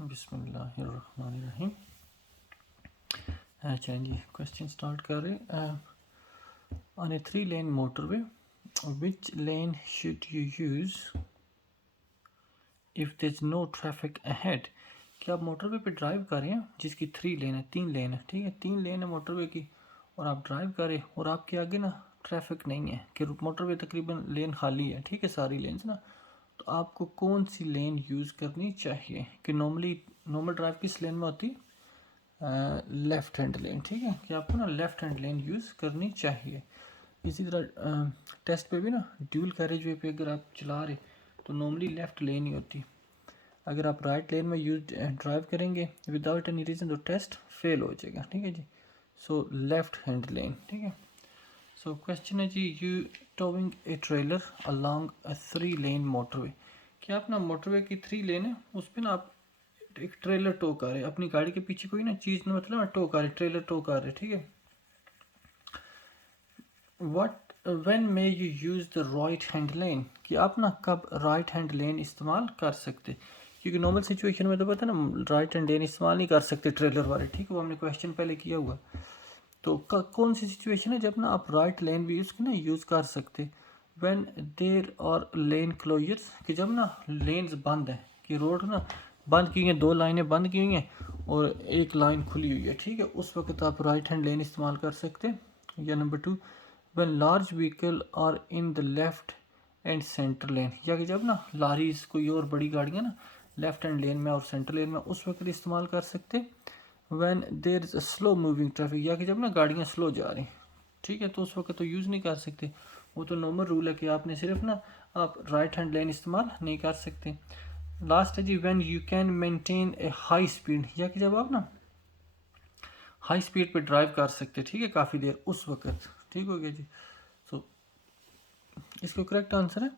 बिस्मिल्लाहिर्रहमानिर्रहीम। चलें जी, क्वेश्चन स्टार्ट कर रहे हैं। On A 3 lane motorway, which lane should you use if there's no traffic ahead? कि आप मोटरवे पे ड्राइव कर रहे हैं जिसकी 3 लेन है, 3 लेन है, ठीक है, 3 लेन है मोटरवे की, और आप ड्राइव कर रहे हैं और आपके आगे ना ट्रैफिक नहीं है, कि मोटरवे तकरीबन लेन खाली है, ठीक है, सारी लेन्स ना, तो आपको कौन सी लेन यूज़ करनी चाहिए? कि नॉर्मल ड्राइव किस लेन में होती है? लेफ़्ट हैंड लेन, ठीक है, कि आपको ना लेफ़्ट हैंड लेन यूज़ करनी चाहिए। इसी तरह टेस्ट पे भी ना ड्यूल कैरेज वे पे अगर आप चला रहे तो नॉर्मली लेफ़्ट लेन ही होती। अगर आप राइट लेन में यूज ड्राइव करेंगे विदाउट एनी रीज़न तो टेस्ट फेल हो जाएगा, ठीक है जी। सो लेफ़्ट हैंड लेन, ठीक है। सो क्वेश्चन है जी, you towing a trailer along a 3 lane motorway, कि आप ना मोटरवे की 3 लेन है उस पर ना आप एक ट्रेलर टो कर रहे, अपनी गाड़ी के पीछे कोई ना चीज़ ना, मतलब टो कर रहे, ट्रेलर टो कर रहे, ठीक है। What when may you use the right hand lane, कि आप ना कब राइट हैंड लेन इस्तेमाल कर सकते, क्योंकि नॉर्मल सिचुएशन में तो पता है ना राइट हैंड लेन इस्तेमाल नहीं कर सकते ट्रेलर वाले, ठीक है, वो हमने क्वेश्चन पहले किया हुआ। तो कौन सी सिचुएशन है जब ना आप राइट लेन भी यूज़ कर सकते? व्हेन देर और लेन क्लोजर्स, कि जब ना लेन्स बंद है, कि रोड ना बंद की हुई हैं, 2 लाइनें बंद की हुई हैं और एक लाइन खुली हुई है, ठीक है, उस वक्त आप राइट हैंड लेन इस्तेमाल कर सकते हैं। या number 2, when large vehicle are in the left and centre lane, या कि जब ना लारीज कोई और बड़ी गाड़ियाँ ना लेफ्ट हैंड लेन में और सेंटर लेन में उस वक्त इस्तेमाल कर सकते। When there is a slow moving traffic, या कि जब ना गाड़ियाँ स्लो जा रही, ठीक है, तो उस वक्त तो यूज़ नहीं कर सकते, वो तो नॉर्मल रूल है कि आपने सिर्फ ना आप राइट हैंड लेन इस्तेमाल नहीं कर सकते। लास्ट है जी, when you can maintain a high speed, या कि जब आप ना हाई स्पीड पे ड्राइव कर सकते, ठीक है, काफ़ी देर उस वक्त, ठीक हो गया जी। सो इसका करेक्ट आंसर है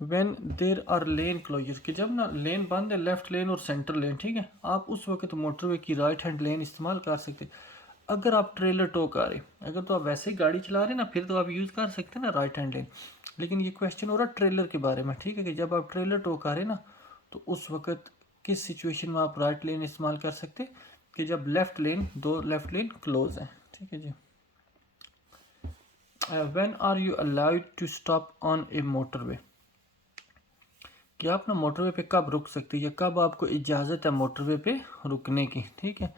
when there are lane closure, कि जब ना लेन बंद है, लेफ्ट लेन और सेंटर लेन, ठीक है, आप उस वक्त मोटरवे की राइट हैंड लेन इस्तेमाल कर सकते। अगर आप ट्रेलर टो कर रहे, अगर तो आप वैसे ही गाड़ी चला रहे ना, फिर तो आप यूज़ कर सकते हैं ना राइट हैंड लेन, लेकिन ये क्वेश्चन हो रहा है ट्रेलर के बारे में, ठीक है, कि जब आप ट्रेलर टो कर रहे ना तो उस वक्त किस सिचुएशन में आप राइट लेन इस्तेमाल कर सकते, कि जब दो लेफ्ट लेन क्लोज है, ठीक है जी। When are you allowed to stop on a motorway, कि आप ना मोटरवे पे कब रुक सकते हैं या कब आपको इजाज़त है मोटरवे पे रुकने की, ठीक है।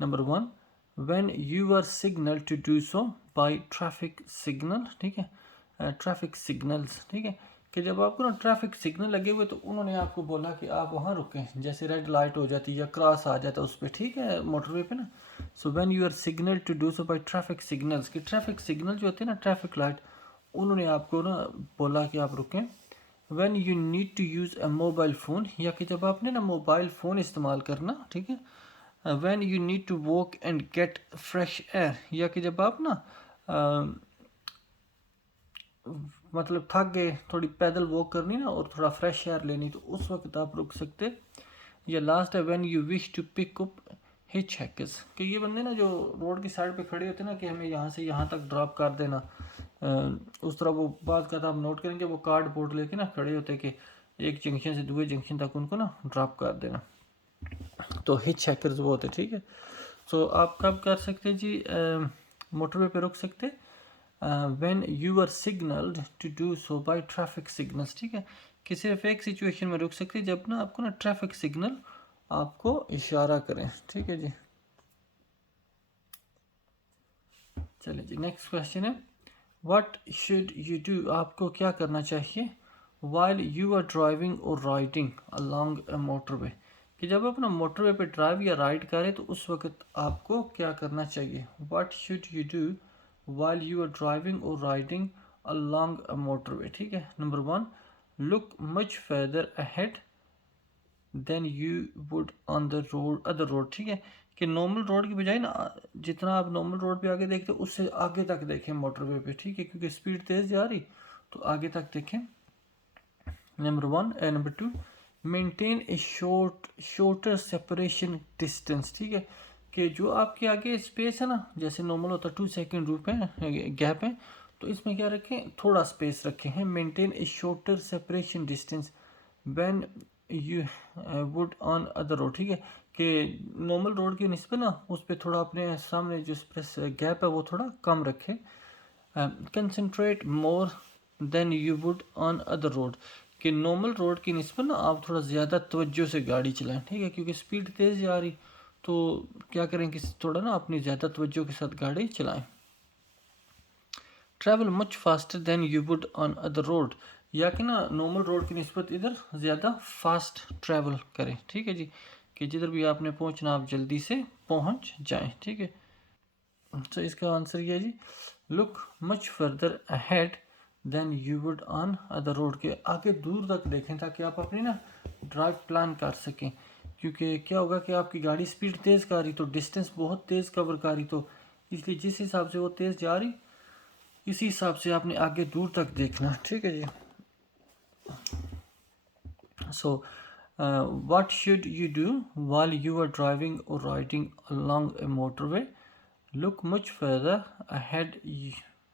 Number 1, when you are signal to do so by traffic signal, ठीक है, ट्रैफिक सिग्नल्स, ठीक है, कि जब आपको ना ट्रैफिक सिग्नल लगे हुए तो उन्होंने आपको बोला कि आप वहाँ रुकें, जैसे रेड लाइट हो जाती है या क्रॉस आ जाता है उस पर, ठीक है, मोटरवे पे ना। So when you are signal to do so by traffic signals, कि ट्रैफिक सिग्नल जो होते हैं ना, ट्रैफिक लाइट, उन्होंने आपको ना बोला कि आप रुकें। When you need to use a mobile phone, या कि जब आपने ना मोबाइल फ़ोन इस्तेमाल करना, ठीक है। When you need to walk and get fresh air, या कि जब आप ना मतलब थक गए, थोड़ी पैदल वॉक करनी ना और थोड़ा फ्रेश एयर लेनी, तो उस वक्त आप रुक सकते। या लास्ट है, when you wish to pick up hitchhikers, कि ये बंदे ना जो रोड की साइड पे खड़े होते हैं ना, कि हमें यहाँ से यहाँ तक ड्रॉप कर देना, उस तरह वो बात का आप नोट करेंगे, वो कार्ड बोर्ड लेके ना खड़े होते कि एक जंक्शन से दूसरे जंक्शन तक उनको ना ड्रॉप कर देना, तो हिच हैकर्स वो होते, ठीक है। सो आप कब कर सकते जी, मोटरवे पे रुक सकते when you are signalled to do so by traffic signals, ठीक है, कि सिर्फ एक सिचुएशन में रुक सकते जब ना आपको ना ट्रैफिक सिग्नल आपको इशारा करें, ठीक है जी। चलिए जी, नेक्स्ट क्वेश्चन है, व्हाट शुड यू डू, आपको क्या करना चाहिए वाइल यू आर ड्राइविंग और राइडिंग अलॉन्ग अ मोटरवे, कि जब आप ना मोटरवे पे ड्राइव या राइड करें तो उस वक्त आपको क्या करना चाहिए। What should you do while you are driving और राइडिंग अलॉन्ग अ मोटरवे, ठीक है। Number 1, look much further ahead than you would on the road other road, ठीक है, कि नॉर्मल रोड की बजाय ना जितना आप नॉर्मल रोड पे आगे देखते हो उससे आगे तक देखें मोटरवे पे, ठीक है, क्योंकि स्पीड तेज़ जा रही तो आगे तक देखें। नंबर 1 नंबर 2, मेंटेन ए शॉर्टर सेपरेशन डिस्टेंस, ठीक है, कि जो आपके आगे स्पेस है ना, जैसे नॉर्मल होता है 2 सेकेंड रूप है, गैप है, तो इसमें क्या रखें, थोड़ा स्पेस रखें हैं। Maintain A shorter separation distance when you would on other road, ठीक है, कि नॉर्मल रोड की निस्बत ना उस पर थोड़ा अपने सामने जो स्पेस गैप है वो थोड़ा कम रखे। Concentrate more than you would on other road, कि नॉर्मल रोड की निस्बत ना आप थोड़ा ज़्यादा तवज्जो से गाड़ी चलाएं, ठीक है, क्योंकि स्पीड तेज़ जा रही, तो क्या करें कि थोड़ा ना अपनी ज़्यादा तवज्जो के साथ गाड़ी चलाएं। Travel much faster then you would on other road, या कि ना नॉर्मल रोड की निस्बत इधर ज़्यादा फास्ट ट्रैवल करें, ठीक है जी, कि जिधर भी आपने पहुंचना आप जल्दी से पहुंच जाएं, ठीक है। तो इसका आंसर ये है जी, look much further ahead than you would on other road, के आगे दूर तक देखें ताकि आप अपनी ना ड्राइव प्लान कर सकें, क्योंकि क्या होगा कि आपकी गाड़ी स्पीड तेज़ कर रही तो डिस्टेंस बहुत तेज़ कवर कर रही, तो इसलिए जिस हिसाब से वो तेज़ जा रही इसी हिसाब से आपने आगे दूर तक देखना, ठीक है जी। So what should you do while you are driving और riding along a motorway, look much further ahead,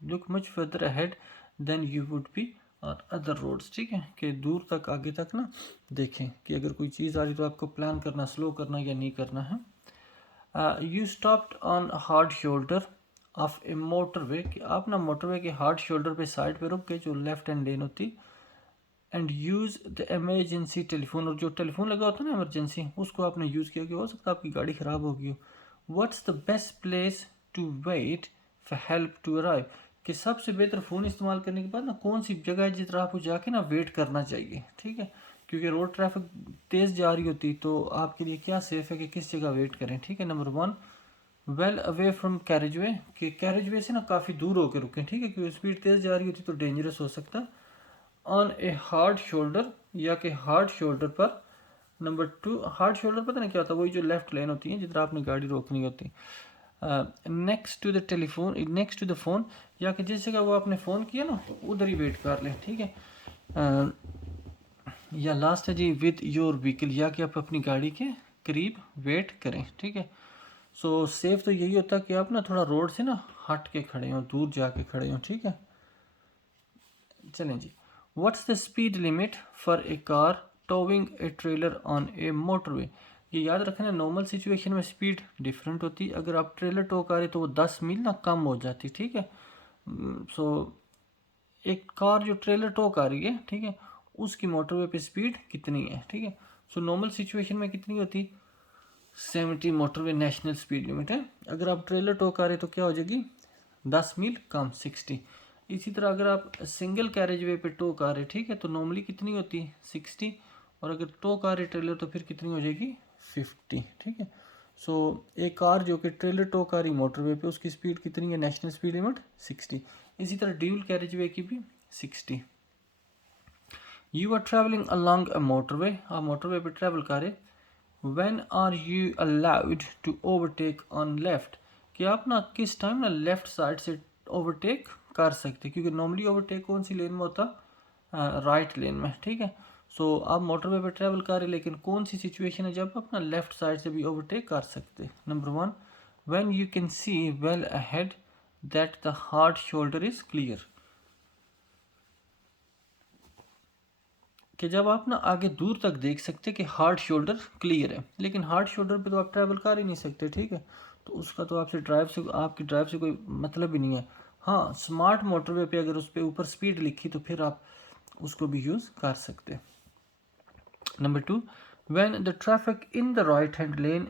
look much further ahead than you would be or other roads, ठीक है, कि दूर तक आगे तक ना देखें कि अगर कोई चीज़ आ रही तो आपको प्लान करना स्लो करना या नहीं करना है। You stopped on hard shoulder of A motorway, कि आप ना मोटरवे के हार्ड शोल्डर पे साइड पे रुक के जो लेफ्ट हैंड लेन होती, and use the emergency telephone, और जो टेलीफोन लगा होता है ना इमरजेंसी उसको आपने यूज़ किया कि हो सकता है आपकी गाड़ी ख़राब हो गई हो। What's the best place to wait for help to arrive, कि सबसे बेहतर फ़ोन इस्तेमाल करने के बाद ना कौन सी जगह है जिधर आपको जाके ना वेट करना चाहिए, ठीक है, क्योंकि रोड ट्रैफिक तेज़ जा रही होती तो आपके लिए क्या सेफ़ है कि किस जगह वेट करें, ठीक है। Number 1, well away from carriageway, कि कैरेजवे से ना काफ़ी दूर होकर रुकें, ठीक है, क्योंकि स्पीड तेज़ जा रही होती तो डेंजरस हो सकता। ऑन ए हार्ड शोल्डर, या कि हार्ड शोल्डर पर। नंबर 2, हार्ड शोल्डर पता नहीं क्या होता है, वही जो लेफ्ट लेन होती है जिधर आपने गाड़ी रोकनी होती। Next to the telephone, next to the phone, या कि जिस जगह वो आपने फ़ोन किया ना उधर ही वेट कर लें, ठीक है। या लास्ट है जी, विद योर व्हीकल, या कि आप अपनी गाड़ी के करीब वेट करें, ठीक है। सो सेफ तो यही होता है कि आप ना थोड़ा रोड से ना हट के खड़े हों, दूर जाके खड़े हों, ठीक है। चलें जी, what's the speed limit for a car towing a trailer on a motorway, ये याद रखना नॉर्मल सिचुएशन में स्पीड डिफरेंट होती, अगर आप ट्रेलर टो कर रहे तो वो 10 मील ना कम हो जाती, ठीक है। सो एक कार जो ट्रेलर टो कर रही है, ठीक है, उसकी मोटरवे पे स्पीड कितनी है, ठीक है। सो नॉर्मल सिचुएशन में कितनी होती, 70 मोटरवे नेशनल स्पीड लिमिट है। अगर आप ट्रेलर टो कर रहे तो क्या हो जाएगी, 10 मील कम, 60। इसी तरह अगर आप सिंगल कैरेज वे पे टो कर रहे, ठीक है, तो नॉर्मली कितनी होती है, 60, और अगर टो कर रहे ट्रेलर तो फिर कितनी हो जाएगी, 50, ठीक है। सो एक कार जो कि ट्रेलर टो कर रही मोटरवे पे उसकी स्पीड कितनी है, नेशनल स्पीड लिमिट 60। इसी तरह ड्यूल कैरेज वे की भी 60। You are travelling along a motorway, आप मोटरवे पे ट्रैवल कर रहे, when are you allowed to overtake on left, कि आप ना किस टाइम ना लेफ्ट साइड से ओवरटेक कर सकते, क्योंकि नॉर्मली ओवरटेक कौन सी लेन में होता, राइट लेन में, ठीक है। सो आप मोटरवे पे ट्रैवल कर रहे लेकिन कौन सी सिचुएशन है जब अपना लेफ्ट साइड से भी ओवरटेक कर सकते। Number 1, when you can see well ahead that the hard shoulder is clear, कि जब आप ना आगे दूर तक देख सकते कि हार्ड शोल्डर क्लियर है, लेकिन हार्ड शोल्डर पे तो आप ट्रैवल कर ही नहीं सकते, ठीक है, तो उसका तो आपकी ड्राइव से कोई मतलब ही नहीं है। हाँ, स्मार्ट मोटरवे पे अगर उस पर ऊपर स्पीड लिखी तो फिर आप उसको भी यूज़ कर सकते। Number 2, when the traffic in the right hand lane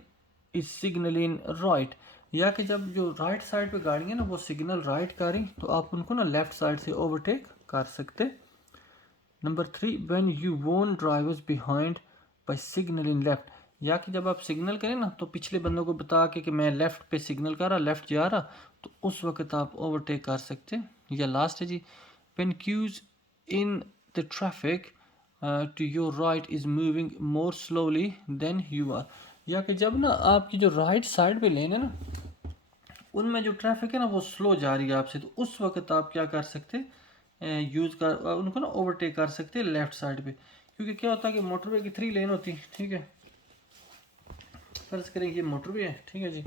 is signal in right, या कि जब जो राइट साइड पे गाड़ी है ना वो सिग्नल राइट कर रही तो आप उनको ना लेफ्ट साइड से ओवरटेक कर सकते। Number 3, when you warn drivers behind by signal in left, या कि जब आप सिग्नल करें ना तो पिछले बंदों को बता के कि मैं लेफ़्ट पे सिग्नल कर रहा, लेफ़्ट जा रहा, तो उस वक्त आप ओवरटेक कर सकते हैं। या लास्ट है जी, when queues in the traffic to your right is moving more slowly than you are, या कि जब ना आपकी जो राइट साइड पे लेन है ना उनमें जो ट्रैफिक है ना वो स्लो जा रही है आपसे, तो उस वक्त आप क्या कर सकते यूज़ कर उनको ना ओवरटेक कर सकते हैं लेफ़्ट साइड पे, क्योंकि क्या होता है कि मोटरवे की 3 लेन होती है, ठीक है। फर्ज करें ये मोटरवे है, ठीक है जी,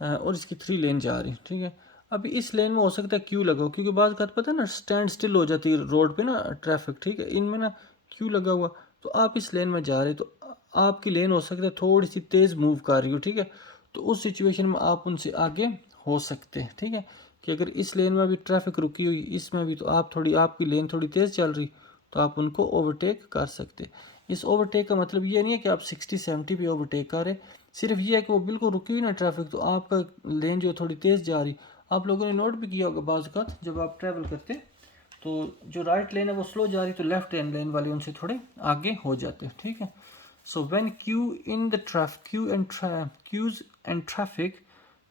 और इसकी 3 लेन जा रही, ठीक है। अभी इस लेन में हो सकता है क्यू लगा हो, क्योंकि बात कर पता है ना स्टैंड स्टिल हो जाती है रोड पे ना ट्रैफिक, ठीक है, इनमें ना क्यू लगा हुआ, तो आप इस लेन में जा रहे, तो आपकी लेन हो सकता है थोड़ी सी तेज़ मूव कर रही हो, ठीक है, तो उस सिचुएशन में आप उनसे आगे हो सकते हैं, ठीक है, कि अगर इस लेन में भी ट्रैफिक रुकी हुई, इसमें भी, तो आपकी लेन थोड़ी तेज़ चल रही, तो आप उनको ओवरटेक कर सकते। इस ओवरटेक का मतलब ये नहीं है कि आप 60-70 पे ओवरटेक कर रहे, सिर्फ ये है कि वो बिल्कुल रुकी हुई ना ट्रैफिक, तो आपका लेन जो थोड़ी तेज़ जा रही। आप लोगों ने नोट भी किया होगा बाज़ औक़ात जब आप ट्रैवल करते, तो जो राइट लेन है वो स्लो जा रही, तो लेफ्ट हैंड लेन वाले उनसे थोड़े आगे हो जाते हैं, ठीक है। So when queues and traffic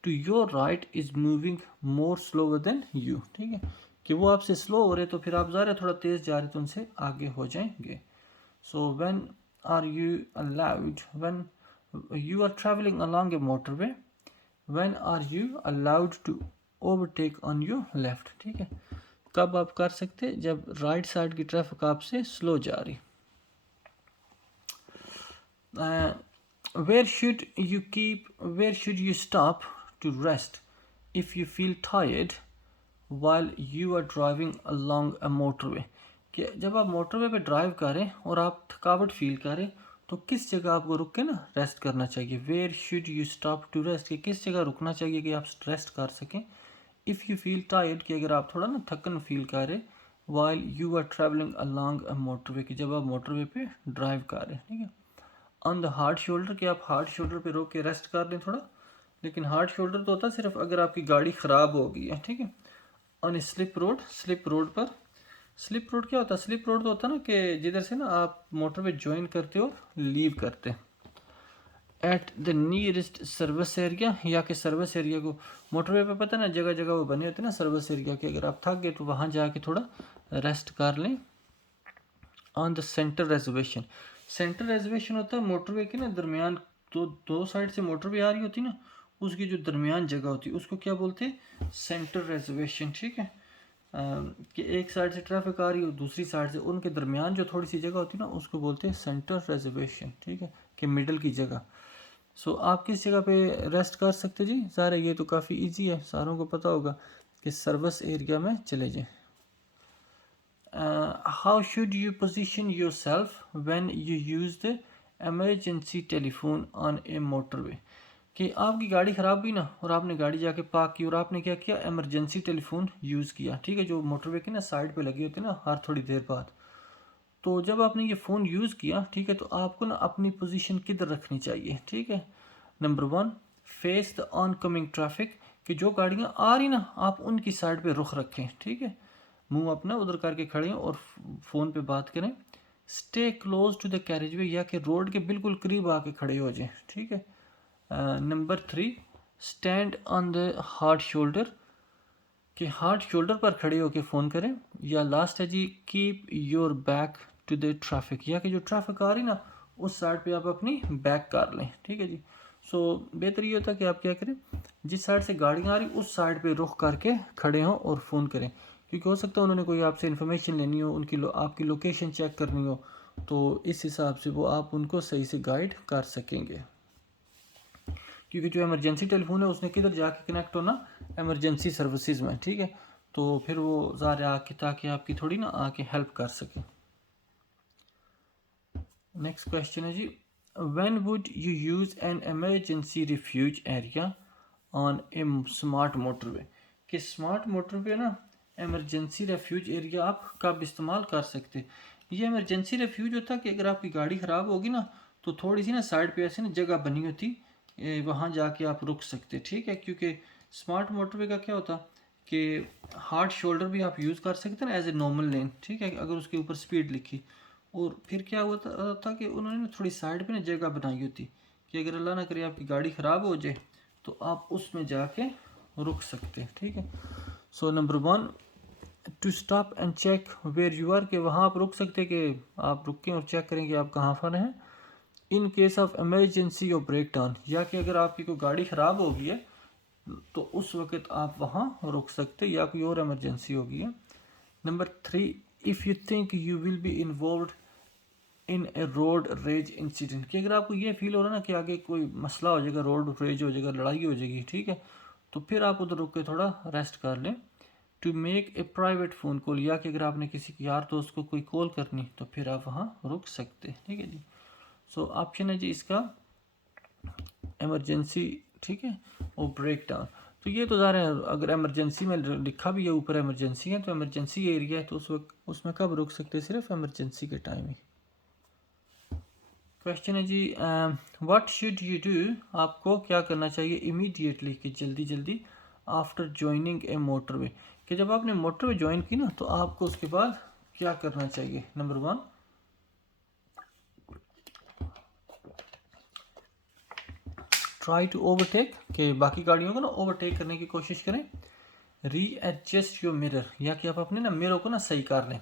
to your right is moving more slower than you, ठीक है, कि वो आपसे स्लो हो रहे, तो फिर आप जा रहे थोड़ा तेज़ जा रहे, तो उनसे आगे हो जाएंगे। सो when you are traveling along a motorway, when are you allowed to overtake on your left, ठीक है, कब आप कर सकते, जब राइट साइड की ट्रैफिक आपसे स्लो जा रही। Where should you stop to rest if you feel tired while you are driving along a motorway, कि जब आप मोटरवे पे ड्राइव करें और आप थकावट फील करें, तो किस जगह आपको रुक के ना रेस्ट करना चाहिए। Where should you stop to rest, कि किस जगह रुकना चाहिए कि आप रेस्ट कर सकें। इफ़ यू फील टायर्ड, कि अगर आप थोड़ा ना थकन फील करें, while you are travelling along a motorway, कि जब आप मोटरवे पे ड्राइव कर रहे हैं, ठीक है। ऑन द हार्ड शोल्डर, कि आप हार्ड शोल्डर पे रोक के रेस्ट कर लें थोड़ा, लेकिन हार्ड शोल्डर तो होता है सिर्फ अगर आपकी गाड़ी ख़राब हो गई है, ठीक है। On slip road, slip road पर, स्लिप रोड क्या होता है, स्लिप रोड तो होता है ना कि जिधर से ना आप मोटरवे ज्वाइन करते हो लीव करते, at the nearest service area, या कि सर्विस एरिया को, मोटरवे पे पता है ना जगह जगह वो बने होते हैं ना सर्विस एरिया के, अगर आप थक गए तो वहाँ जाके थोड़ा रेस्ट कर लें। On the centre reservation, centre reservation होता है मोटरवे के ना दरमियान, तो दो साइड से मोटरवे आ रही होती है ना, उसकी जो दरमियान जगह होती है उसको क्या बोलते हैं, सेंटर रिजर्वेशन, ठीक है। कि एक साइड से ट्रैफिक आ रही हो, दूसरी साइड से, उनके दरमियान जो थोड़ी सी जगह होती है ना, उसको बोलते हैं सेंटर रिजर्वेशन, ठीक है, कि मिडल की जगह। सो आप किस जगह पे रेस्ट कर सकते जी, सारे ये तो काफ़ी इजी है, सारों को पता होगा कि सर्विस एरिया में चले जाएं। How should you position yourself when you use the emergency telephone on a motorway, कि आपकी गाड़ी ख़राब हुई ना और आपने गाड़ी जाके पार्क की और आपने क्या किया, एमरजेंसी टेलीफोन यूज़ किया, ठीक है, जो मोटरवे के ना साइड पे लगे होते हैं ना हर थोड़ी देर बाद। तो जब आपने ये फ़ोन यूज़ किया, ठीक है, तो आपको ना अपनी पोजीशन किधर रखनी चाहिए, ठीक है। Number 1, face the on coming traffic, कि जो गाड़ियाँ आ रही ना आप उनकी साइड पे रुख रखें, ठीक है, मुंह अपना उधर करके खड़े हों और फ़ोन पे बात करें। Stay close to the carriageway, या कि रोड के बिल्कुल करीब आके खड़े हो जाएं, ठीक है। Number 3, stand on the hard shoulder, कि हार्ड शोल्डर पर खड़े होकर फ़ोन करें। या लास्ट है जी, keep your back to the traffic, या कि जो ट्रैफिक आ रही ना उस साइड पे आप अपनी बैक कर लें, ठीक है जी। सो बेहतर ये होता है कि आप क्या करें, जिस साइड से गाड़ियाँ आ रही उस साइड पे रुख करके खड़े हों और फ़ोन करें, क्योंकि हो सकता है उन्होंने कोई आपसे इन्फॉर्मेशन लेनी हो, आपकी लोकेशन चेक करनी हो, तो इस हिसाब से वो आप उनको सही से गाइड कर सकेंगे। क्योंकि जो इमरजेंसी टेलीफोन है उसने किधर जाके कनेक्ट होना, इमरजेंसी सर्विसेज में, ठीक है, तो फिर वो ज़ाहिर आके ताकि आपकी थोड़ी ना आके हेल्प कर सके। नेक्स्ट क्वेश्चन है जी, when would you use an emergency refuge area on a smart motorway, कि स्मार्ट मोटरवे ना इमरजेंसी रेफ्यूज एरिया आप कब इस्तेमाल कर सकते। ये इमरजेंसी रेफ्यूज होता है कि अगर आपकी गाड़ी ख़राब होगी ना तो थोड़ी सी ना साइड पे ऐसे ना जगह बनी होती, वहाँ जाके आप रुक सकते, ठीक है। क्योंकि स्मार्ट मोटरवे का क्या होता कि हार्ड शोल्डर भी आप यूज़ कर सकते हैं ना एज ए नॉर्मल लेन, ठीक है, अगर उसके ऊपर स्पीड लिखी। और फिर क्या हुआ था कि उन्होंने ना थोड़ी साइड पे ना जगह बनाई होती कि अगर अल्लाह ना करे आपकी गाड़ी ख़राब हो जाए तो आप उसमें जाके रुक सकते, ठीक है। So number 1, to stop and check where you are, के वहाँ आप रुक सकते कि आप रुकें और चेक करें कि आप कहाँ पर हैं। इन केस ऑफ इमरजेंसी और ब्रेक डाउन, या कि अगर आपकी कोई गाड़ी ख़राब हो गई है तो उस वक़्त आप वहाँ रुक सकते या कोई और इमरजेंसी होगी है। Number 3, if you think you will be involve in A road rage incident, कि अगर आपको ये फील हो रहा है ना कि आगे कोई मसला हो जाएगा, रोड रेज हो जाएगा, लड़ाई हो जाएगी, ठीक है, तो फिर आप उधर रुक के थोड़ा रेस्ट कर लें। To make a private phone call, या कि अगर आपने किसी यार दोस्त को कोई कॉल करनी तो फिर आप वहाँ रुक सकते, ठीक है जी। सो ऑप्शन है जी इसका इमरजेंसी, ठीक है, और ब्रेक डाउन। तो ये तो ज़ाहिर है अगर इमरजेंसी में लिखा भी है ऊपर इमरजेंसी है तो इमरजेंसी एरिया है तो उस वक्त उसमें कब रुक सकते हैं, सिर्फ इमरजेंसी के टाइम ही। क्वेश्चन है जी व्हाट शुड यू डू, आपको क्या करना चाहिए इमीडिएटली, कि जल्दी जल्दी, आफ्टर ज्वाइनिंग ए मोटरवे, कि जब आपने मोटरवे ज्वाइन की ना तो आपको उसके बाद क्या करना चाहिए। नंबर 1, ट्राई टू ओवरटेक, कि बाकी गाड़ियों को ना ओवरटेक करने की कोशिश करें। री एडजस्ट योर मिरर, या कि आप अपने ना मिरर को ना सही कर लें,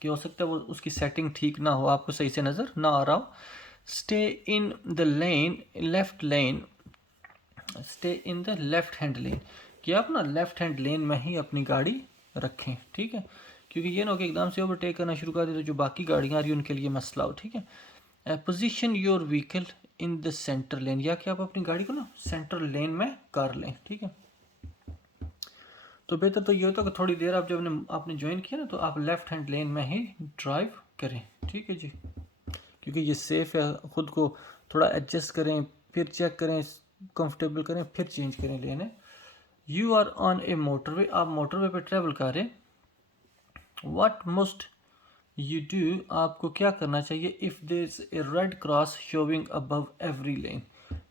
कि हो सकता है वो उसकी सेटिंग ठीक ना हो, आपको सही से नज़र ना आ रहा हो। Stay in the lane, left lane, stay in the left hand lane, कि आप ना लेफ्ट हैंड लेन में ही अपनी गाड़ी रखें, ठीक है, क्योंकि ये ना हो कि एकदम से ओवरटेक करना शुरू कर दे तो जो बाकी गाड़ियाँ आ रही हैं उनके लिए मसला हो, ठीक है। Position your vehicle in the centre lane, या कि आप अपनी गाड़ी को ना सेंटर लेन में कर लें, ठीक है। तो बेहतर तो ये होता है कि थोड़ी देर आप जब आपने ज्वाइन किया ना तो आप लेफ्ट हैंड लेन में ही ड्राइव करें, ठीक है जी, क्योंकि ये सेफ़ है। ख़ुद को थोड़ा एडजस्ट करें, फिर चेक करें, कंफर्टेबल करें, फिर चेंज करें लेन है। You are on a motorway, आप मोटरवे पे ट्रेवल कर रहे हैं। व्हाट मस्ट यू डू, आपको क्या करना चाहिए if there is a red cross showing above every lane,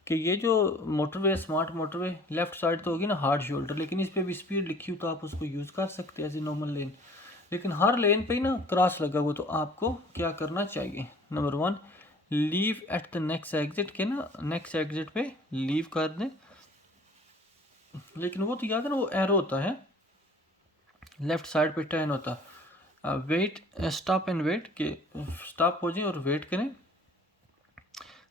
कि ये जो motorway smart motorway left side तो होगी ना हार्ड शोल्डर, लेकिन इस पर भी स्पीड लिखी हो तो आप उसको यूज़ कर सकते हैं एज ए नॉर्मल लेन, लेकिन हर लेन पे ही ना क्रॉस लगा हुआ, तो आपको क्या करना चाहिए। Number 1, leave at the next exit, के ना नेक्स्ट एग्जिट पे लीव कर दें, लेकिन वो तो याद है ना वो एरो होता है लेफ़्ट साइड पे टर्न होता। वेट, स्टॉप एंड वेट, के स्टॉप हो जाए और वेट करें।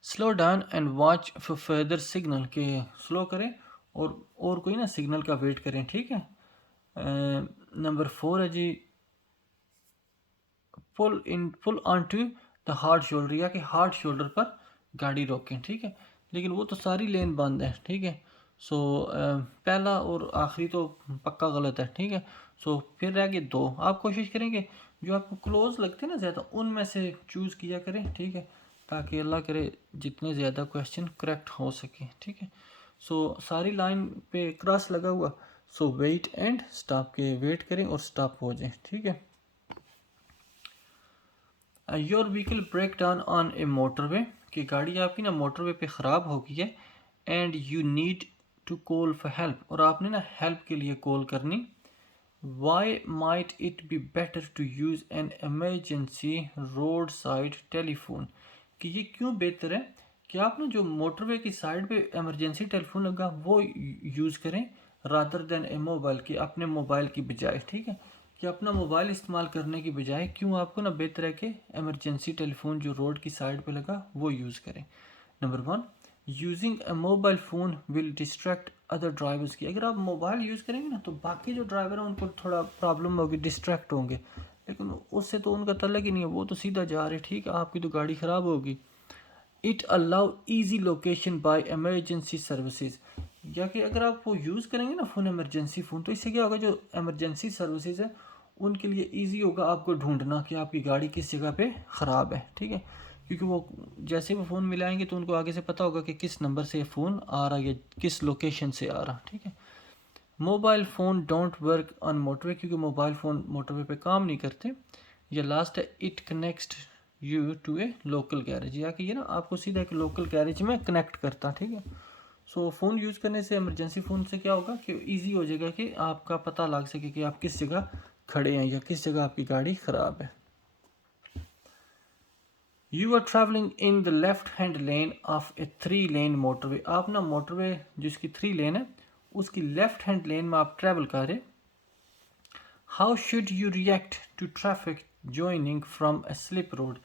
Slow down and watch for further signal, के स्लो करें और कोई ना सिग्नल का वेट करें, ठीक है। नंबर 4 है जी pull on to the hard shoulder, या कि हार्ड शोल्डर पर गाड़ी रोकें, ठीक है, लेकिन वो तो सारी लेन बंद है, ठीक है। सो पहला और आखिरी तो पक्का गलत है, ठीक है। सो फिर रह गए 2, आप कोशिश करेंगे जो आपको क्लोज लगते हैं ना ज़्यादा उनमें से चूज़ किया करें, ठीक है, ताकि अल्लाह करे जितने ज़्यादा क्वेश्चन करेक्ट हो सके, ठीक है। सो सारी लाइन पे क्रॉस लगा हुआ, सो वेट एंड स्टॉप, के वेट करें और स्टॉप हो जाए, ठीक है। Your vehicle break down on a motorway, कि गाड़ी आपकी ना मोटरवे पे ख़राब हो गई है, and you need to call for help, और आपने ना हेल्प के लिए कॉल करनी। Why might it be better to use an emergency road side telephone, कि ये क्यों बेहतर है कि आप ना जो मोटरवे की साइड पे इमरजेंसी टेलीफोन लगा वो यूज़ करें रादर देन ए मोबाइल, कि अपने मोबाइल की बजाय, ठीक है, कि अपना मोबाइल इस्तेमाल करने की बजाय क्यों आपको ना बेहतर है कि एमरजेंसी टेलीफोन जो रोड की साइड पे लगा वो यूज़ करें। Number 1, using a mobile phone will distract other drivers, की अगर आप मोबाइल यूज़ करेंगे ना तो बाकी जो ड्राइवर हैं उनको थोड़ा प्रॉब्लम होगी, डिस्ट्रैक्ट होंगे, लेकिन उससे तो उनका तल्लक ही नहीं है, वो तो सीधा जा रहे, ठीक है, आपकी तो गाड़ी ख़राब होगी। It allow easy location bye emergency services, या कि अगर आप वो यूज़ करेंगे ना फ़ोन इमरजेंसी फ़ोन तो इससे क्या होगा जो एमरजेंसी सर्विसेज है उनके लिए इजी होगा आपको ढूंढना कि आपकी गाड़ी किस जगह पे ख़राब है, ठीक है, क्योंकि वो जैसे वो फ़ोन मिलाएंगे तो उनको आगे से पता होगा कि किस नंबर से फ़ोन आ रहा है या किस लोकेशन से आ रहा, ठीक है। Mobile phone don't work on motorway, क्योंकि मोबाइल फ़ोन मोटरवे पे काम नहीं करते। या लास्ट है it connect you to a local garage, या कि ये ना आपको सीधा एक लोकल गैरेज में कनेक्ट करता, ठीक है। सो फ़ोन यूज़ करने से इमरजेंसी फ़ोन से क्या होगा कि इजी हो जाएगा कि आपका पता लग सके कि आप किस जगह खड़े हैं या किस जगह आपकी गाड़ी ख़राब है। You are travelling in the left hand lane of a 3 lane motorway, आप ना मोटरवे जिसकी 3 लेन है उसकी लेफ्ट हैंड लेन में आप ट्रैवल कर रहे। How should you react to traffic joining from a slip road,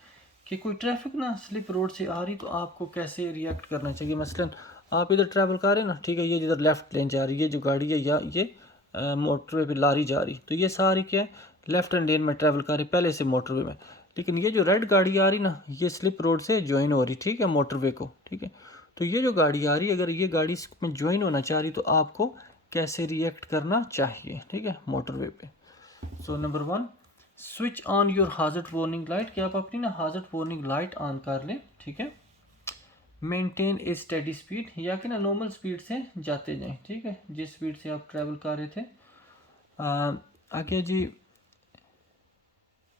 कि कोई ट्रैफिक ना स्लिप रोड से आ रही तो आपको कैसे रिएक्ट करना चाहिए। मसलन आप इधर ट्रैवल कर रहे हैं ना, ठीक है, ये जिधर लेफ़्ट लेन जा रही है जो गाड़ी है या ये मोटरवे पे लारी जा रही, तो ये सारी क्या है लेफ़्ट हैंड लेन में ट्रैवल कर रही पहले से मोटरवे में, लेकिन ये जो रेड गाड़ी आ रही ना ये स्लिप रोड से ज्वाइन हो रही, ठीक है, मोटरवे को, ठीक है। तो ये जो गाड़ी आ रही अगर ये गाड़ी इसमें ज्वाइन होना चाह रही तो आपको कैसे रिएक्ट करना चाहिए, ठीक है, मोटरवे पे। So number 1, switch on your hazard warning light, कि आप अपनी ना हाजर्ड वार्निंग लाइट ऑन कर लें, ठीक है। मेंटेन ए स्टेडी स्पीड, या कि ना नॉर्मल स्पीड से जाते जाएं, ठीक है, जिस स्पीड से आप ट्रैवल कर रहे थे। आगे जी,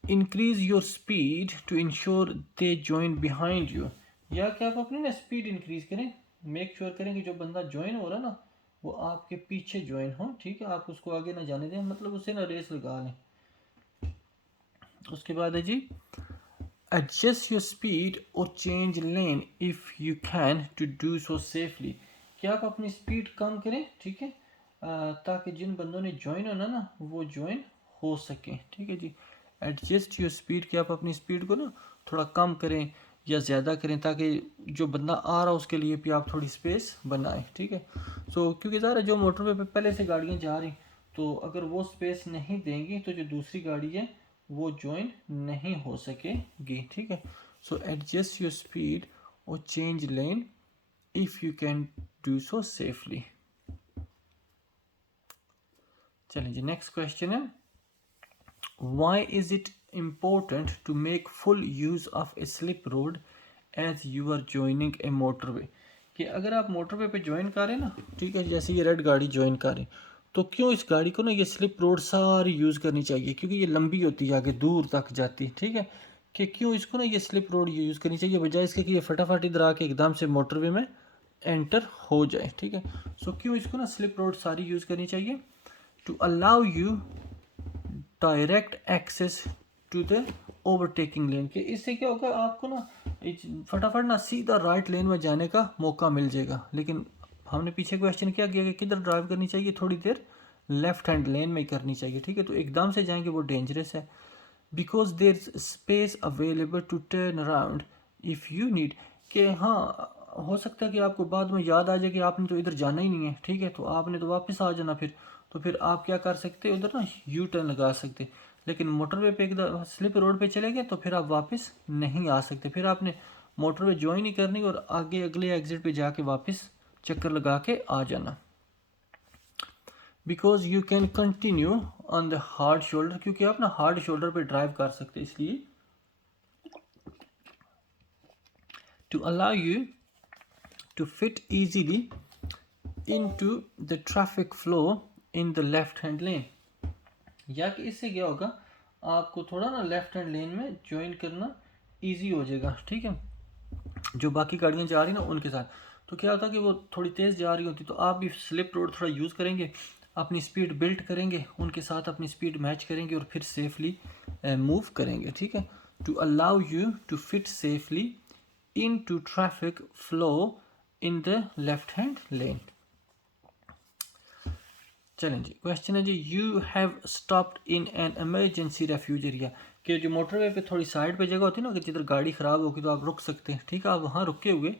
increase your speed to ensure they join behind you, या कि आप अपनी ना स्पीड इंक्रीज करें, मेक श्योर करें कि जो बंदा ज्वाइन हो रहा है ना वो आपके पीछे ज्वाइन हो, ठीक है, आप उसको आगे ना जाने दें, मतलब उससे ना रेस लगा लें। उसके बाद है जी, एडजस्ट योर स्पीड और change lane if you can to do so safely, कि आप अपनी स्पीड कम करें, ठीक है, ताकि जिन बंदों ने ज्वाइन होना ना वो ज्वाइन हो सके, ठीक है जी। एडजस्ट योर स्पीड, कि आप अपनी स्पीड को ना थोड़ा कम करें या ज़्यादा करें, ताकि जो बंदा आ रहा है उसके लिए भी आप थोड़ी स्पेस बनाएं, ठीक है। सो क्योंकि ज़रा जो मोटरवे पे पहले से गाड़ियाँ जा रही, तो अगर वो स्पेस नहीं देंगी तो जो दूसरी गाड़ी है वो ज्वाइन नहीं हो सकेगी, ठीक है। सो एडजस्ट योर स्पीड और change lane if you can do so safely. चलिए जी, नेक्स्ट क्वेश्चन है, why is it important to make full use of a slip road as you are joining a motorway, कि अगर आप motorway पे join करें ना, ठीक है, जैसे ये रेड गाड़ी ज्वाइन करें, तो क्यों इस गाड़ी को ना ये स्लिप रोड सारी यूज़ करनी चाहिए, क्योंकि ये लंबी होती है, आगे दूर तक जाती, ठीक है, कि क्यों इसको ना ये स्लिप रोड यूज़ करनी चाहिए, बजाय इसके कि ये फटाफट इधर आके एकदम से मोटरवे में एंटर हो जाए, ठीक है। सो क्यों इसको ना स्लिप रोड सारी यूज़ करनी चाहिए, to allow you direct access to the overtaking lane, कि इससे क्या होगा, आपको ना फटाफट ना सीधा राइट लेन में जाने का मौका मिल जाएगा। लेकिन हमने पीछे क्वेश्चन क्या किया कि किधर ड्राइव करनी चाहिए, थोड़ी देर लेफ्ट हैंड लेन में करनी चाहिए, ठीक है, तो एकदम से जाएंगे वो डेंजरस है। Because there space available to turn around if you need, कि हाँ हो सकता है कि आपको बाद में याद आ जाए कि आपने तो इधर जाना ही नहीं है, ठीक है, तो आपने तो वापस आ जाना फिर, तो फिर आप क्या कर सकते उधर ना यू टर्न लगा सकते। लेकिन मोटरवे पे एकदम स्लिप रोड पे चले गए तो फिर आप वापस नहीं आ सकते, फिर आपने मोटरवे ज्वाइन ही करनी और आगे अगले एग्जिट पे जाके वापस चक्कर लगा के आ जाना। Because you can continue on the hard shoulder, क्योंकि आप ना हार्ड शोल्डर पे ड्राइव कर सकते, इसलिए to allow you to fit easily into the traffic flow in the left hand lane, या कि इससे क्या होगा, आपको थोड़ा ना लेफ्ट हैंड लेन में ज्वाइन करना इजी हो जाएगा, ठीक है, जो बाकी गाड़ियाँ जा रही ना उनके साथ। तो क्या होता है कि वो थोड़ी तेज़ जा रही होती, तो आप भी स्लिप रोड थोड़ा यूज़ करेंगे, अपनी स्पीड बिल्ड करेंगे, उनके साथ अपनी स्पीड मैच करेंगे और फिर सेफली मूव करेंगे, ठीक है। To allow you to fit safely into traffic flow in the left hand lane. चलें जी, क्वेश्चन है जी, you have stopped in an emergency refuge area, कि जो मोटरवे पे थोड़ी साइड पे जगह होती है ना कि जिधर गाड़ी ख़राब होगी तो आप रुक सकते हैं, ठीक है, आप वहाँ रुके हुए।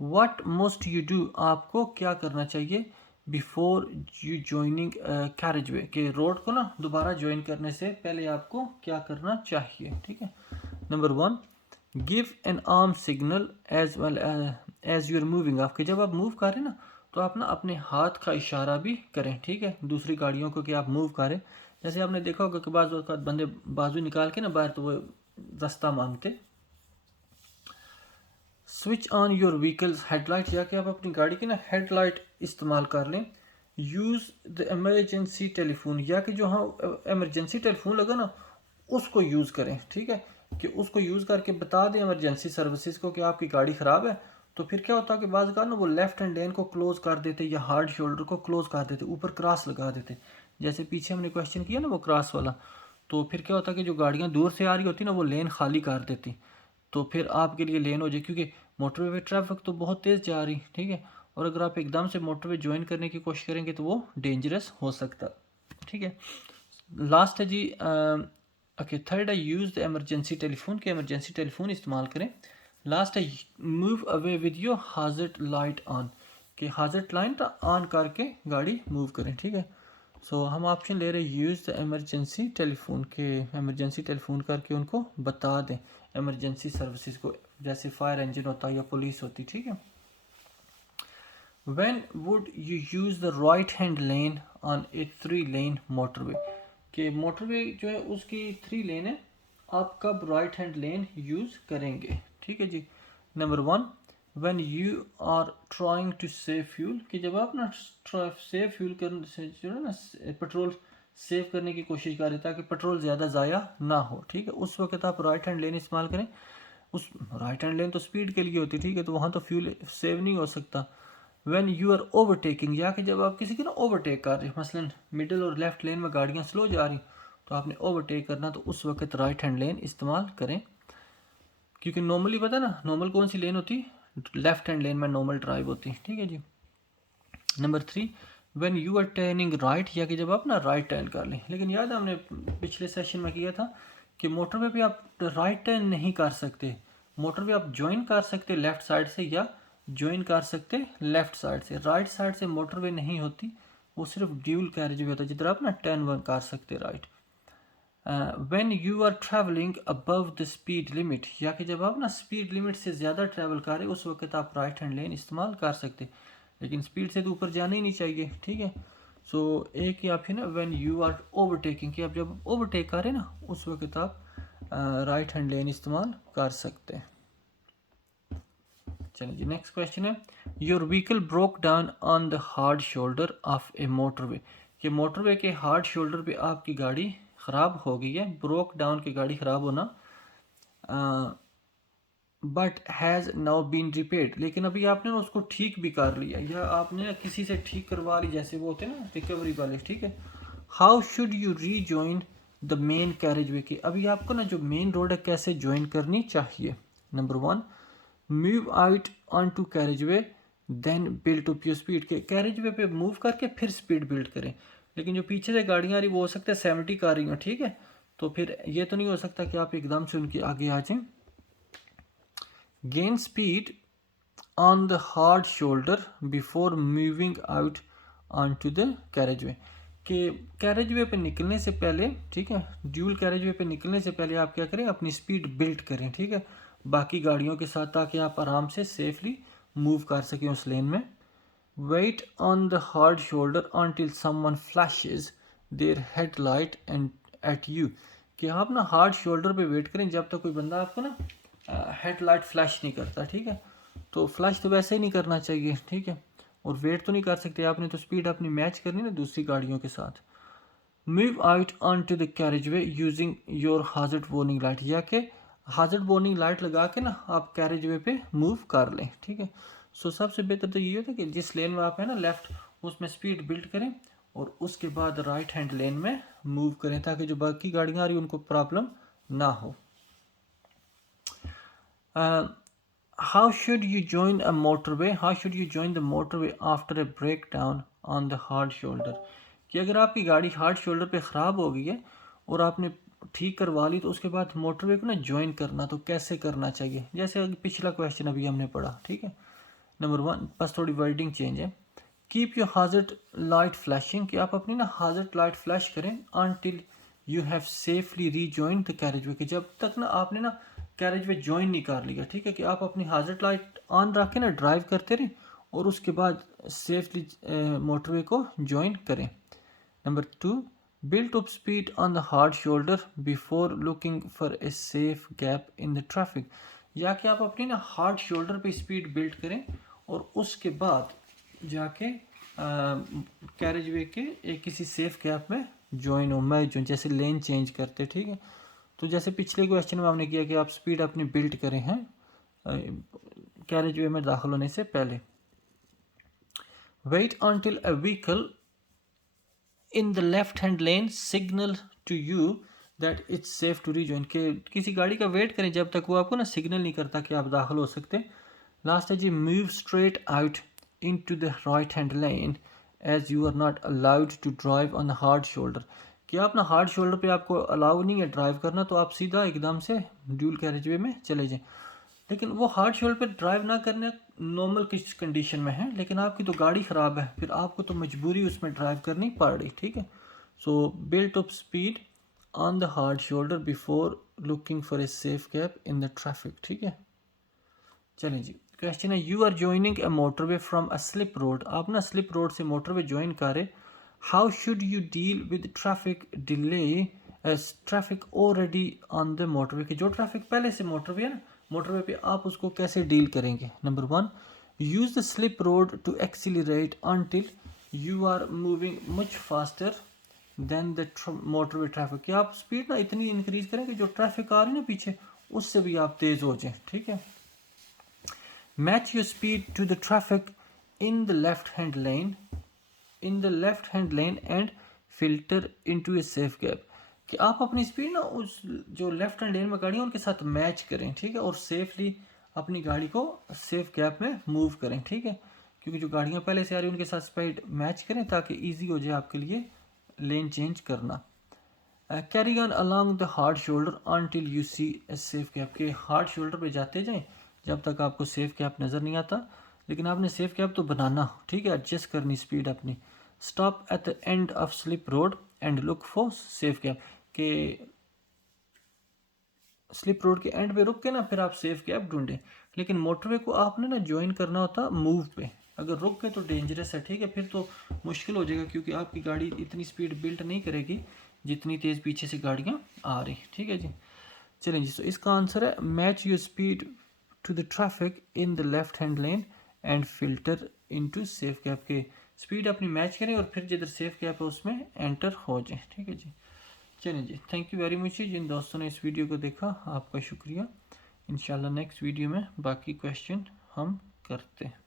व्हाट मस्ट यू डू, आपको क्या करना चाहिए, before you joining carriage way, के रोड को ना दोबारा ज्वाइन करने से पहले आपको क्या करना चाहिए, ठीक है। Number 1, give an arm signal as well as you are moving, आपके जब आप मूव करें ना तो आप ना अपने हाथ का इशारा भी करें, ठीक है, दूसरी गाड़ियों को कि आप मूव करें। जैसे आपने देखा होगा कि बाज़ वक़्त बंदे बाजू निकाल के ना बाहर तो वो रास्ता मांगते। Switch on your vehicles headlight, या कि आप अपनी गाड़ी की ना हेडलाइट इस्तेमाल कर लें। यूज़ द एमरजेंसी टेलीफोन, या कि जो हाँ एमरजेंसी टेलीफोन लगा ना उसको यूज़ करें, ठीक है, कि उसको यूज़ करके बता दें इमरजेंसी सर्विसेज को कि आपकी गाड़ी ख़राब है। तो फिर क्या होता है कि बाज़ ना वो लेफ्ट हैंड लेन को क्लोज़ कर देते या हार्ड शोल्डर को क्लोज़ कर देते, ऊपर क्रॉस लगा देते, जैसे पीछे हमने क्वेश्चन किया ना वो क्रॉस वाला। तो फिर क्या होता है कि जो गाड़ियाँ दूर से आ रही होती ना वो लेन खाली कर देती, तो फिर आपके लिए लेन हो जाए, क्योंकि मोटरवे पे ट्रैफिक तो बहुत तेज़ जा रही, ठीक है, और अगर आप एकदम से मोटरवे ज्वाइन करने की कोशिश करेंगे तो वो डेंजरस हो सकता, ठीक है। लास्ट है जी, ओके, थर्ड है यूज़ द एमरजेंसी टेलीफोन, के एमरजेंसी टेलीफोन इस्तेमाल करें। लास्ट है move away with your hazard light on, कि हाजर्ड लाइट ऑन करके गाड़ी मूव करें, ठीक है। सो हम ऑप्शन ले रहे हैं यूज़ द एमरजेंसी टेलीफोन, के एमरजेंसी टेलीफोन करके उनको बता दें एमरजेंसी सर्विसेज को, जैसे फायर इंजन होता है या पुलिस होती, ठीक है। When would you use the right hand lane on A 3 lane motorway, कि मोटरवे जो है उसकी 3 लेन है, आप कब राइट हैंड लेन यूज़ करेंगे, ठीक है जी। Number 1, when you are trying to save fuel, कि जब आप ना सेव फ्यूल करने से जो है ना पेट्रोल सेव करने की कोशिश करें ताकि पेट्रोल ज़्यादा ज़ाया ना हो, ठीक है, उस वक्त आप राइट हैंड लेन इस्तेमाल करें। उस राइट हैंड लेन तो स्पीड के लिए होती है, ठीक है, तो वहाँ तो फ्यूल सेव नहीं हो सकता। व्हेन यू आर ओवरटेकिंग, या कि जब आप किसी की ना ओवरटेक कर रहे हैं, मसलन मिडिल और लेफ्ट लेन में गाड़ियाँ स्लो जा रही तो आपने ओवरटेक करना, तो उस वक्त राइट हैंड लेन इस्तेमाल करें, क्योंकि नॉर्मली पता ना नॉर्मल कौन सी लेन होती, लेफ्ट हैंड लेन में नॉर्मल ड्राइव होती है, ठीक है जी। Number 3, when you are turning right, या कि जब आप ना राइट टर्न कर लें, लेकिन याद है हमने पिछले सेशन में किया था कि मोटरवे पे आप राइट टर्न नहीं कर सकते, मोटरवे आप ज्वाइन कर सकते लेफ्ट साइड से या ज्वाइन कर सकते लेफ्ट साइड से, राइट साइड से मोटरवे नहीं होती, वो सिर्फ ड्यूल कैरेज वे होता है जिधर आप ना टर्न वन कर सकते right. When you are travelling above the speed limit, या कि जब आप ना स्पीड लिमिट से ज़्यादा ट्रैवल कर रहे उस वक्त आप राइट हैंड लेन इस्तेमाल कर सकते, लेकिन स्पीड से तो ऊपर जाना ही नहीं चाहिए, ठीक है। सो एक ही आप है ना व्हेन यू आर ओवरटेकिंग, कि आप जब ओवरटेक कर रहे हैं ना उस वक्त आप राइट हैंड लेन इस्तेमाल कर सकते हैं। चलिए जी, नेक्स्ट क्वेश्चन है, your vehicle broke down on the hard shoulder of A motorway, कि मोटरवे के हार्ड शोल्डर पे आपकी गाड़ी ख़राब हो गई है, ब्रोक डाउन की गाड़ी ख़राब होना, but has now been repaired, लेकिन अभी आपने ना उसको ठीक भी कर लिया या आपने किसी से ठीक करवा ली, जैसे वो होते हैं ना रिकवरी वाले, ठीक है। How should you rejoin the main carriage way, की अभी आपको ना जो मेन रोड है कैसे ज्वाइन करनी चाहिए। Number 1, move out on to carriageway then build up your speed, के कैरेज वे पे मूव करके फिर स्पीड बिल्ड करें, लेकिन जो पीछे से गाड़ियाँ आ रही वो हो सकता है 70 का आ रही हो, ठीक है, तो फिर ये तो नहीं हो सकता कि आप एकदम से उनके आगे आ जाएं। Gain speed on the hard shoulder before moving out onto the carriageway, कि कैरेजवे पे निकलने से पहले, ठीक है, ड्यूल कैरेजवे पे निकलने से पहले आप क्या करें, अपनी स्पीड बिल्ड करें, ठीक है, बाकी गाड़ियों के साथ, ताकि आप आराम से सेफली मूव कर सकें उस लेन में। Wait on the hard shoulder until someone flashes their headlight and at you, कि आप ना हार्ड शोल्डर पे वेट करें जब तक कोई बंदा आपको ना हेडलाइट फ्लैश नहीं करता, ठीक है, तो फ्लैश तो वैसे ही नहीं करना चाहिए, ठीक है, और वेट तो नहीं कर सकते आपने, तो स्पीड अपनी मैच करनी ना दूसरी गाड़ियों के साथ। Move out on to the carriageway using your hazard warning light, या कि हाजर्ड वार्निंग लाइट लगा के ना आप कैरेज वे पे मूव कर लें, ठीक है। सो सबसे बेहतर तो ये होता है कि जिस लेन में आप है ना लेफ्ट, उसमें स्पीड बिल्ड करें और उसके बाद राइट हैंड लेन में मूव करें, ताकि जो बाकी गाड़ियाँ आ रही उनको प्रॉब्लम ना हो। How should you join a motorway? How should you join the motorway after a breakdown on the hard shoulder? कि अगर आपकी गाड़ी हार्ड शोल्डर पे ख़राब हो गई है और आपने ठीक करवा ली, तो उसके बाद मोटरवे को ना ज्वाइन करना तो कैसे करना चाहिए, जैसे पिछला क्वेश्चन अभी हमने पढ़ा, ठीक है। नंबर 1, बस थोड़ी वर्डिंग चेंज है। Keep your hazard light flashing, कि आप अपनी ना हाजर्ड लाइट फ्लैश करें until you have safely rejoin the carriage way, कि जब तक ना आपने ना कैरेज वे ज्वाइन नहीं कर लिया, ठीक है, कि आप अपनी हाजर्ड लाइट ऑन रख के ना ड्राइव करते रहें और उसके बाद सेफली मोटरवे को ज्वाइन करें। Number 2, build up speed on the hard shoulder before looking for a safe gap in the traffic, या कि आप अपनी ना हार्ड शोल्डर पे स्पीड बिल्ड करें और उसके बाद जाके कैरेज वे के एक किसी सेफ गैप में ज्वाइन हो, मैं जो जैसे लेन चेंज करते, ठीक है, तो जैसे पिछले क्वेश्चन में हमने किया कि आप स्पीड अपनी बिल्ड करें हैं कैरेज वे में दाखिल होने से पहले। Wait until a vehicle in the left hand lane signal to you that it's safe to rejoin, के किसी गाड़ी का वेट करें जब तक वो आपको ना सिग्नल नहीं करता कि आप दाखिल हो सकते। लास्ट है जी, move straight out into the right hand lane as you are not allowed to drive on the hard shoulder, कि आप ना हार्ड शोल्डर पे आपको अलाउ नहीं है ड्राइव करना, तो आप सीधा एकदम से ड्यूल कैरेजवे में चले जाएं, लेकिन वो हार्ड शोल्डर पे ड्राइव ना करना नॉर्मल किस कंडीशन में है, लेकिन आपकी तो गाड़ी ख़राब है, फिर आपको तो मजबूरी उसमें ड्राइव करनी पड़ रही, ठीक है। So built up speed on the hard shoulder before looking for a safe gap in the traffic, ठीक है। चलें जी, क्वेश्चन है you are joining a motorway from a slip road, आप ना स्लिप रोड से मोटरवे ज्वाइन करें, how should you deal with traffic delay, traffic already on the motorway, कि जो ट्रैफिक पहले से मोटरवे है ना, मोटरवे पे आप उसको कैसे डील करेंगे। Number 1, use the slip road to accelerate until you are moving much faster than the motorway traffic, कि आप स्पीड ना इतनी इंक्रीज करें कि जो ट्रैफिक आ रही है ना पीछे उससे भी आप तेज़ हो जाएं, ठीक है। Match your speed to the traffic in the left hand lane and filter into a safe gap, कि आप अपनी स्पीड ना उस जो लेफ्ट हैंड लेन में गाड़ी है उनके साथ मैच करें, ठीक है, और सेफली अपनी गाड़ी को सेफ गैप में मूव करें, ठीक है, क्योंकि जो गाड़ियाँ पहले से आ रही हैं उनके साथ स्पीड मैच करें ताकि ईजी हो जाए आपके लिए लेन चेंज करना। Carry on along the hard shoulder until you see a safe gap, के हार्ड शोल्डर पे जाते जाएं जब तक आपको सेफ गैप नज़र नहीं आता, लेकिन आपने सेफ गैप तो बनाना, ठीक है, एडजस्ट करनी स्पीड अपनी। Stop at the end of slip road and look for safe gap, के स्लिप रोड के एंड पे रुक के ना फिर आप सेफ गैप ढूंढें, लेकिन मोटरवे को आपने ना ज्वाइन करना होता मूव पे, अगर रुक के तो डेंजरस है, ठीक है, फिर तो मुश्किल हो जाएगा क्योंकि आपकी गाड़ी इतनी स्पीड बिल्ट नहीं करेगी जितनी तेज़ पीछे से गाड़ियाँ आ रही, ठीक है जी। चलें जी, तो इसका आंसर है match your speed to the traffic in the left hand lane and filter into safe gap, के स्पीड अपनी मैच करें और फिर जिधर सेफ गैप है उसमें एंटर हो जाए, ठीक है जी। चलिए जी, थैंक यू वेरी मच। जिन दोस्तों ने इस वीडियो को देखा आपका शुक्रिया। इंशाल्लाह नेक्स्ट वीडियो में बाकी क्वेश्चन हम करते हैं।